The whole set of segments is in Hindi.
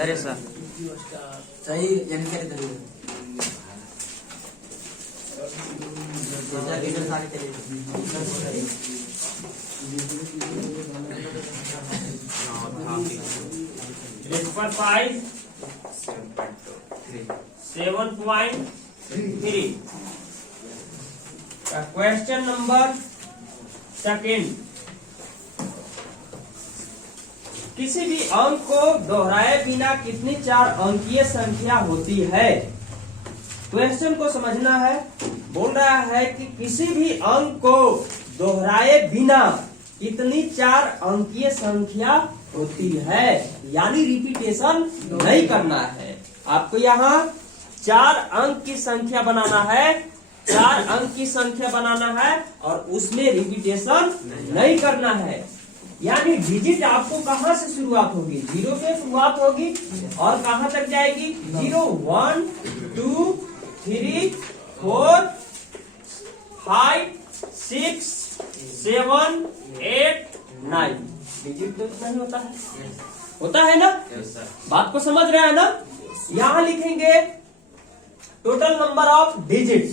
अरे सर सही जानकारी दे पेपर 5 7.3 क्वेश्चन नंबर सेकंड। किसी भी अंक को दोहराए बिना कितनी 4 अंकीय संख्या होती है? क्वेश्चन को समझना है। बोल रहा है कि किसी भी अंक को दोहराए बिना कितनी 4 अंकीय संख्या होती है, यानी रिपीटेशन नहीं करना है। आपको यहाँ 4 अंक की संख्या बनाना है, 4 अंक की संख्या बनाना है और उसमें रिपीटेशन नहीं करना है। यानी डिजिट आपको कहाँ से शुरुआत होगी? 0 से शुरुआत होगी और कहाँ तक जाएगी? 0 1 2 3 4 5 6 7 8 9। डिजिट तो इतना ही होता है, होता है ना? बात को समझ रहे हैं ना? यहां लिखेंगे total number of digit.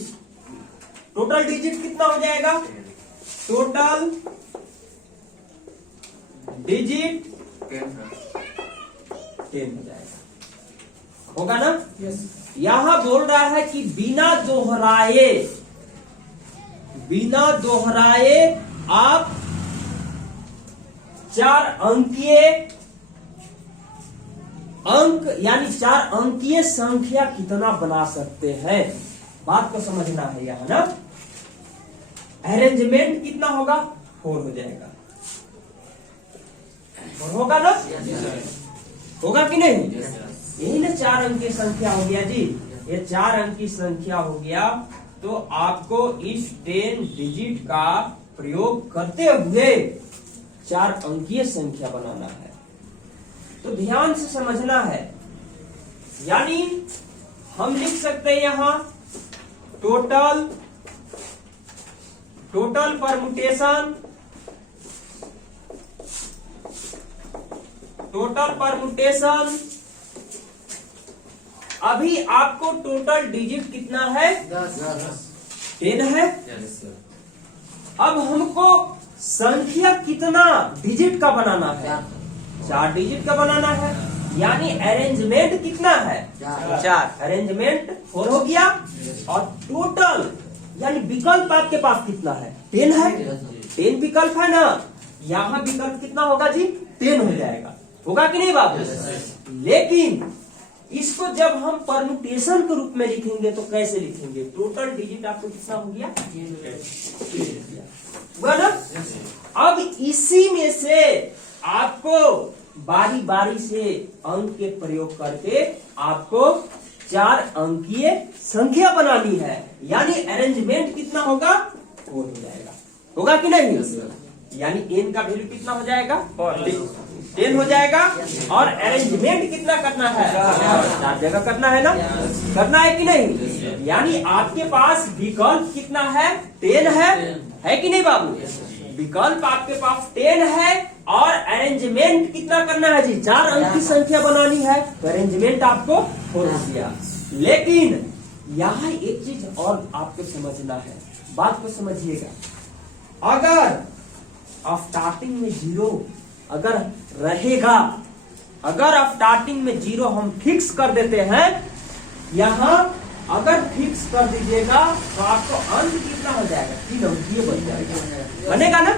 Total digit कितना हो जाएगा? टोटल डिजिट 10 हो जाएगा, होगा ना? यहां बोल रहा है कि बिना दोहराए आप 4 अंकीय अंक यानी 4 अंकीय संख्या कितना बना सकते हैं? बात को समझना है यहाँ ना। अरेंजमेंट कितना होगा? 4 हो जाएगा, और होगा ना? होगा कि नहीं? यही ना 4 अंक की संख्या हो गया जी। ये 4 अंक की संख्या हो गया, तो आपको इस 10 डिजिट का प्रयोग करते हुए 4 अंकीय संख्या बनाना है। तो ध्यान से समझना है। यानी हम लिख सकते हैं यहां टोटल परमुटेशन, अभी आपको टोटल डिजिट कितना है? 10 है। अब हमको संख्या कितना डिजिट का बनाना है? 4 डिजिट का बनाना है। यानी अरेंजमेंट कितना है? 4। अरेंजमेंट 4 हो गया, और टोटल यानी विकल्प आपके पास कितना है? 10 है। 10 विकल्प है ना? यहाँ विकल्प कितना होगा जी? 10 हो जाएगा, होगा कि नहीं बाबू? लेकिन इसको जब हम परम्यूटेशन के रूप में लिखेंगे तो कैसे लिखेंगे? टोटल डिजिट आपको कितना हो गया? हुआ ना? अब इसी में से आपको बारी बारी से अंक के प्रयोग करके आपको 4 अंकीय संख्या बनानी है। यानी अरेंजमेंट कितना होगा? 4 हो जाएगा, होगा कि नहीं? यानी n का वैल्यू कितना हो जाएगा? 10 हो जाएगा, और अरेंजमेंट कितना करना है? 4 जगह करना है ना? करना है कि नहीं? यानी आपके पास विकल्प कितना है? 10 है कि नहीं बाबू? विकल्प आपके पास 10 है, और अरेंजमेंट कितना करना है जी? 4 अंक की संख्या बनानी है, तो अरेंजमेंट आपको 4 हो गया। लेकिन यहाँ एक चीज और आपको समझना है, बात को समझिएगा। अगर स्टार्टिंग में 0 अगर रहेगा, अगर स्टार्टिंग में 0 हम फिक्स कर देते हैं, यहाँ अगर फिक्स कर दीजिएगा तो आपको अंक कितना हो जाएगा? 3 अंकीय बन जाएगा, बनेगा ना?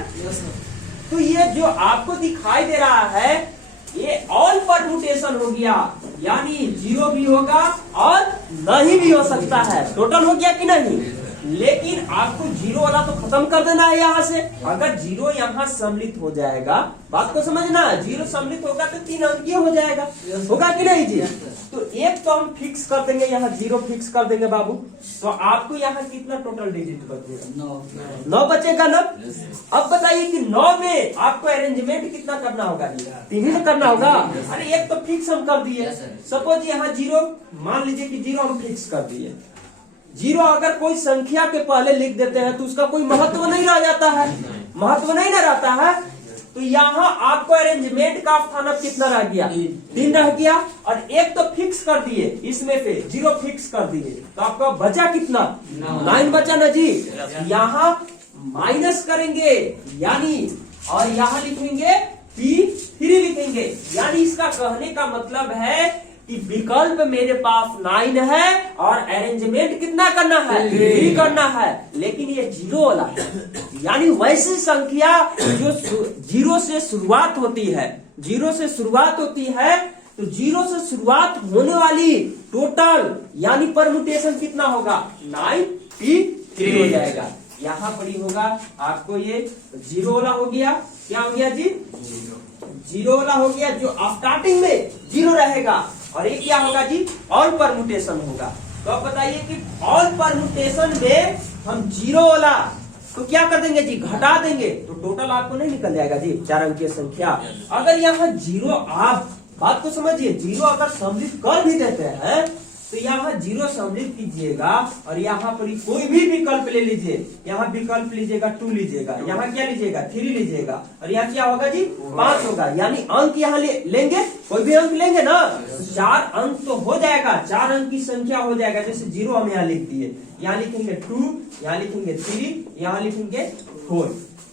तो ये जो आपको दिखाई दे रहा है ये ऑल परम्यूटेशन हो गया, यानी 0 भी होगा और नहीं भी हो सकता है। टोटल हो गया कि नहीं? लेकिन आपको 0 वाला तो खत्म कर देना है यहाँ से। अगर 0 यहाँ सम्मिलित हो जाएगा, बात को समझना है, 0 सम्मिलित होगा तो 3 अंकीय हो जाएगा, होगा कि नहीं जी? तो एक तो हम फिक्स कर देंगे, यहाँ 0 फिक्स कर देंगे बाबू, तो आपको यहाँ कितना टोटल डिजिट बचेगा? 9 बचेगा ना? अब बताइए कि 9 में आपको अरेंजमेंट कितना करना होगा? 3 ही करना होगा। अरे एक तो फिक्स हम कर दिए, सपोज यहाँ 0, मान लीजिए कि 0 हम फिक्स कर दिए। 0 अगर कोई संख्या के पहले लिख देते हैं तो उसका कोई महत्व नहीं रह जाता है, महत्व नहीं न रहता है। तो यहाँ आपको अरेंजमेंट का स्थान अब कितना रह गया? 3 रह गया, और एक तो फिक्स कर दिए, इसमें से 0 फिक्स कर दिए, तो आपका बचा कितना? 9 बचा ना जी। यहाँ माइनस करेंगे यानी, और यहाँ लिखेंगे P3 लिखेंगे, यानी इसका कहने का मतलब है कि विकल्प मेरे पास 9 है और अरेंजमेंट कितना करना है? 3 करना है, लेकिन ये 0 वाला है। यानी वैसी संख्या जो 0 से शुरुआत होती है, 0 से शुरुआत होती है, तो 0 से शुरुआत होने वाली टोटल यानी परमुटेशन कितना होगा? 9P3 हो जाएगा। यहाँ पर ही होगा आपको ये 0 वाला हो गया, क्या हो गया जी? 0 वाला हो गया, जो स्टार्टिंग में 0 रहेगा, और ये क्या होगा जी? ऑल परमुटेशन होगा। तो अब बताइए कि ऑल परमुटेशन में हम 0 वाला तो क्या कर देंगे जी? घटा देंगे, तो टोटल आपको नहीं निकल जाएगा जी 4 अंकीय संख्या। अगर यहाँ 0, आप बात को समझिए, 0 अगर सम्मिलित कर भी देते हैं तो यहाँ 0 सम्मिलित कीजिएगा, और यहाँ पर कोई भी विकल्प ले लीजिए। यहाँ विकल्प लीजिएगा 2 लीजिएगा, यहाँ क्या लीजिएगा? 3 लीजिएगा, और यहाँ क्या होगा जी? 5 होगा। यानी अंक यहाँ लेंगे, कोई भी अंक लेंगे ना, तो 4 अंक तो हो जाएगा, 4 अंक की संख्या हो जाएगा। जैसे 0 हम यहाँ लिख दिए, यहाँ लिखेंगे 2, यहाँ लिखेंगे 3, यहाँ लिखेंगे 4।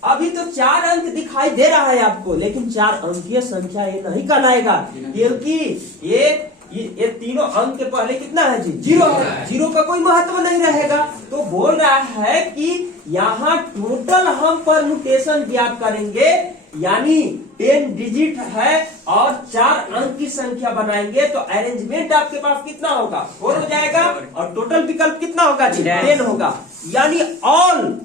अभी तो 4 अंक दिखाई दे रहा है आपको, लेकिन 4 अंकीय संख्या ये नहीं कहलाएगा, क्योंकि ये तीनों अंक के पहले कितना है जी? 0 है। 0 का कोई महत्व नहीं रहेगा। तो बोल रहा है कि यहाँ टोटल हम परमुटेशन ज्ञात करेंगे, यानी 10 डिजिट है और 4 अंक की संख्या बनाएंगे, तो अरेंजमेंट आपके पास कितना होगा? 4 हो जाएगा, और टोटल विकल्प कितना होगा जी? 10 होगा। यानी ऑल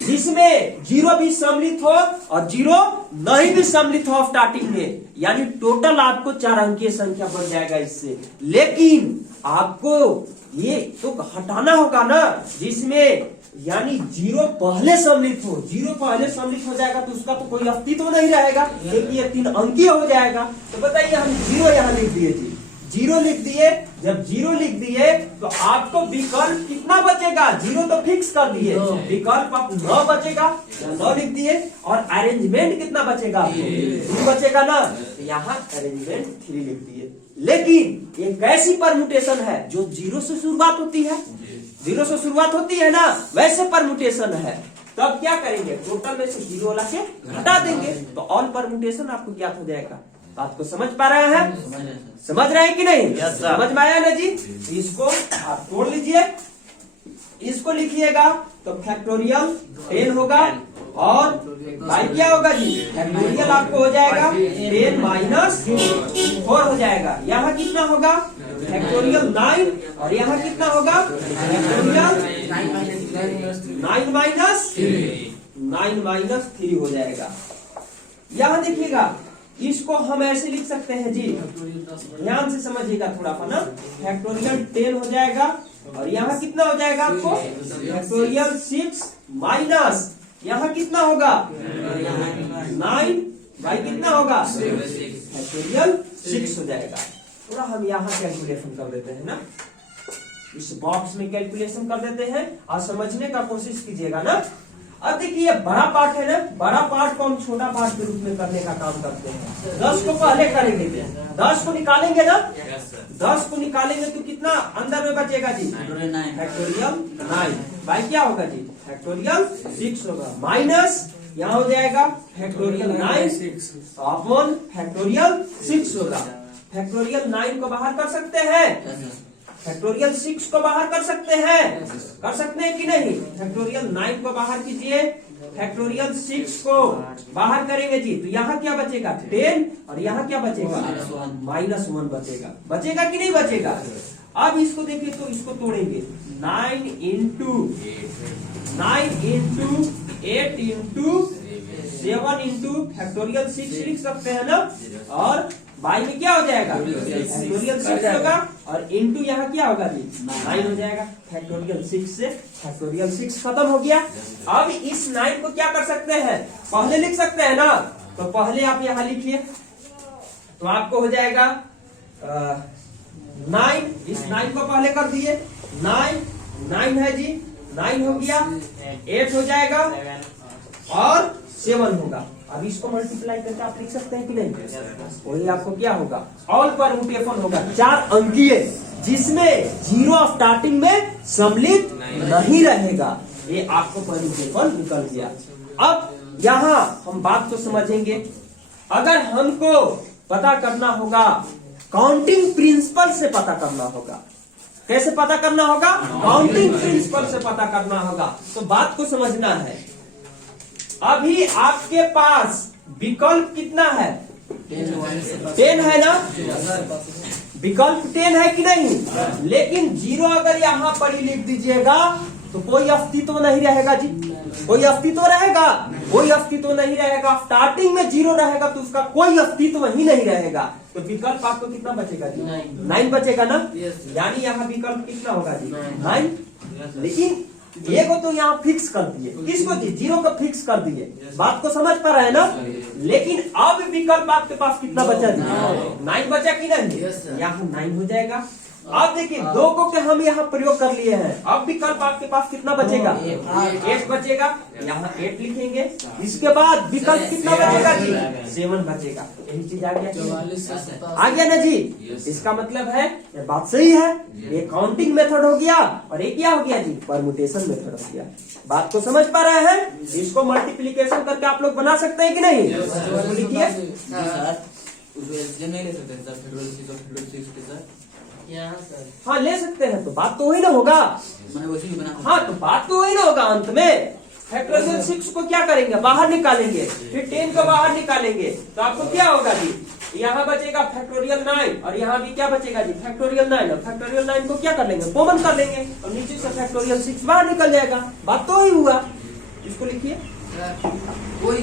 जिसमें 0 भी सम्मिलित हो और 0 नहीं भी सम्मिलित हो स्टार्टिंग में, यानी टोटल आपको 4 अंकीय संख्या बन जाएगा इससे। लेकिन आपको ये तो हटाना होगा ना, जिसमें यानी 0 पहले सम्मिलित हो। 0 पहले सम्मिलित हो जाएगा तो उसका तो कोई अस्तित्व नहीं रहेगा, क्योंकि ये 3 अंकीय हो जाएगा। तो बताइए, हम 0 यहाँ लिख दिए जी, 0 लिख दिए। जब 0 लिख दिए तो आपको विकल्प कितना बचेगा? 0 तो फिक्स कर दिए, विकल्प आप 9 बचेगा, 9 लिख दिए, और अरेंजमेंट कितना बचेगा? 3 बचेगा ना, तो यहाँ अरेंजमेंट 3 लिख दिए। लेकिन ये कैसी परमुटेशन है? जो 0 से शुरुआत होती है, 0 से शुरुआत होती है ना, वैसे परमुटेशन है। तो अब क्या करेंगे? टोटल में से 0 वाला के घटा देंगे, तो ऑल परमुटेशन आपको ज्ञात हो जाएगा। बात को समझ पा रहे हैं? समझ रहे हैं कि नहीं? समझ में आया ना जी? तो इसको आप तोड़ लीजिए, इसको लिखिएगा तो फैक्टोरियल 10 होगा, और भाई क्या होगा जी? फैक्टोरियल आपको हो जाएगा 10 माइनस 4 हो जाएगा। यहाँ कितना होगा? फैक्टोरियल 9, और यहाँ कितना होगा? फैक्टोरियल 9 माइनस 3 हो जाएगा। यहाँ देखिएगा, इसको हम ऐसे लिख सकते हैं जी, ध्यान से समझिएगा थोड़ा सा ना। फैक्टोरियल 10 हो जाएगा, और यहाँ कितना हो जाएगा आपको? फैक्टोरियल 6 माइनस यहाँ कितना होगा? 9 भाई कितना होगा? फैक्टोरियल 6 हो जाएगा। थोड़ा हम यहाँ कैलकुलेशन कर देते हैं ना, इस बॉक्स में कैलकुलेशन कर देते हैं, और समझने का कोशिश कीजिएगा ना। अब देखिए, ये बड़ा पार्ट है ना, बड़ा पार्ट को हम छोटा पार्ट के रूप में करने का काम करते हैं। 10 को पहले करेंगे, 10 को निकालेंगे ना, 10 को निकालेंगे तो कितना अंदर में बचेगा जी? फैक्टोरियल 9 भाई क्या होगा जी? फैक्टोरियल 6 होगा, माइनस यहाँ हो जाएगा फैक्टोरियल 9 अपॉन फैक्टोरियल 6 होगा। फैक्टोरियल 9 को बाहर कर सकते हैं, फैक्टोरियल 6 को बाहर कर सकते हैं कि नहीं? फैक्टोरियल 9 को बाहर कीजिए, फैक्टोरियल 6 को बाहर करेंगे जी, तो यहाँ क्या बचेगा? 10, और यहाँ क्या बचेगा? -1 बचेगा। बचेगा कि नहीं बचेगा? अब इसको देखिए, तो इसको तोड़ेंगे, 9 इंटू 8 इंटू 7 इंटू फैक्टोरियल 6 लिख सकते हैं ना, और बाई में क्या हो जाएगा? फैक्टोरियल 6 होगा, और इंटू यहाँ क्या होगा जी? 9 हो जाएगा। फैक्टोरियल 6 से फैक्टोरियल 6 खत्म हो गया। अब इस 9 को क्या कर सकते हैं? पहले लिख सकते हैं ना, तो पहले आप यहाँ लिखिए, तो आपको हो जाएगा 9, इस 9 को पहले कर दिए, 9 है जी, 9 हो गया, 8 हो जाएगा, और 7 होगा। अब इसको मल्टीप्लाई करके आप लिख सकते हैं कि नहीं? वही आपको क्या होगा, ऑल परम्यूटेशन होगा 4 अंकीय, जिसमें 0 स्टार्टिंग में सम्मिलित नहीं रहेगा। ये आपको परम्यूटेशन निकल गया। अब यहाँ हम बात को समझेंगे। अगर हमको पता करना होगा, काउंटिंग प्रिंसिपल से पता करना होगा। कैसे पता करना होगा? काउंटिंग प्रिंसिपल से पता करना होगा। तो बात को समझना है। अभी आपके पास विकल्प कितना है? 10 है ना? विकल्प 10 है कि नहीं? लेकिन 0 अगर यहाँ पर ही लिख दीजिएगा तो कोई अस्तित्व नहीं रहेगा जी। कोई अस्तित्व रहेगा? कोई अस्तित्व नहीं रहेगा। स्टार्टिंग में 0 रहेगा तो उसका कोई अस्तित्व ही नहीं रहेगा। तो विकल्प आपको कितना बचेगा जी? 9 बचेगा ना? यानी यहाँ विकल्प कितना होगा जी? 9। लेकिन एगो तो यहाँ फिक्स कर दिए, किसको जी? 0 को फिक्स कर दिए। बात को समझ पा रहे हैं ना? लेकिन अब विकल्प आपके पास कितना बचा जी? 9 बचा कि नहीं? यहाँ 9 हो जाएगा। अब देखिए 2 को के हम यहाँ प्रयोग कर लिए हैं। अब विकल्प आपके पास कितना बचेगा? 8 बचेगा। यहाँ 8 लिखेंगे। इसके बाद विकल्प कितना बचेगा जी? 7 बचेगा। यही चीज आ गया, आ गया ना जी? इसका मतलब है ये बात सही है। ये काउंटिंग मेथड हो गया और ये क्या हो गया जी? परम्यूटेशन मेथड हो गया। बात को समझ पा रहे हैं? इसको मल्टीप्लीकेशन करके आप लोग बना सकते हैं कि नहीं? लिखिए। नहीं ले सकते सर? हाँ ले सकते हैं। तो बात तो वही ना होगा। हाँ तो बात तो वही ना होगा। अंत में फैक्टोरियल 6 को क्या करेंगे? बाहर निकालेंगे। फिर 10 को बाहर निकालेंगे तो आपको क्या होगा जी? यहाँ बचेगा फैक्टोरियल 9 और यहाँ भी क्या बचेगा जी? फैक्टोरियल 9। और फैक्टोरियल 9 को क्या कर लेंगे? कॉमन कर लेंगे और नीचे से फैक्टोरियल 6 बाहर निकल जाएगा। बात तो वही हुआ। इसको लिखिए। कोई